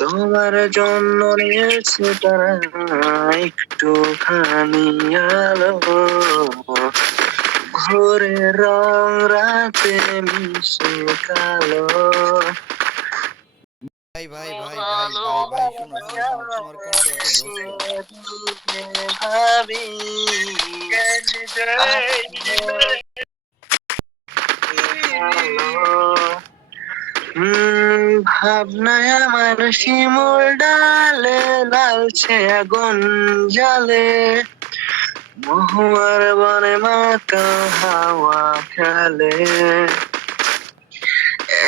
তোমার জন্য নিয়েছে তারা একটুখানি আলো, ভোরের রং রাতে মিশে কালো। ভাই ভাই ভাই ভাই ভাই ভাই শুনো শুনো শুনো, তোমার কণ্ঠ এত জোস কেন? ভাবি ভাবনায় আমার শিমুল ডালে লালছে আগুন জালে, মহুয়ার বনে মাতা হাওয়া খেলে,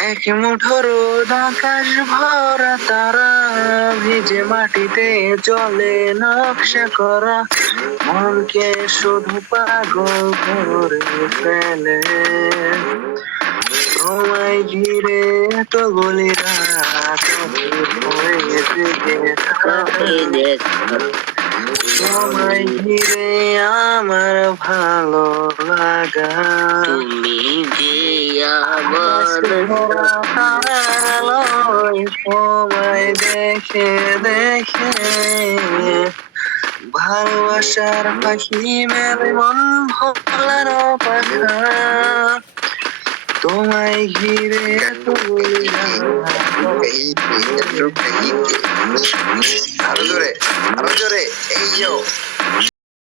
এক মুঠো রোদ আকাশ ভরা তারা, ভিজে মাটিতে চলে নকশা করা, মনকে শুধু পাগল করে ফেলে। তোমায় ঘিরে তো বলি রাত হয়ে জেগে থাকা, তোমায় ঘিরে আমার ভালো লাগা, তুমি যে আমার আলোয় তোমায় দেখে দেখে ভালোবাসার পাখি মেলে মন ভোলানো পাখা, তোমায় ঘিরে আরো জোরে, এই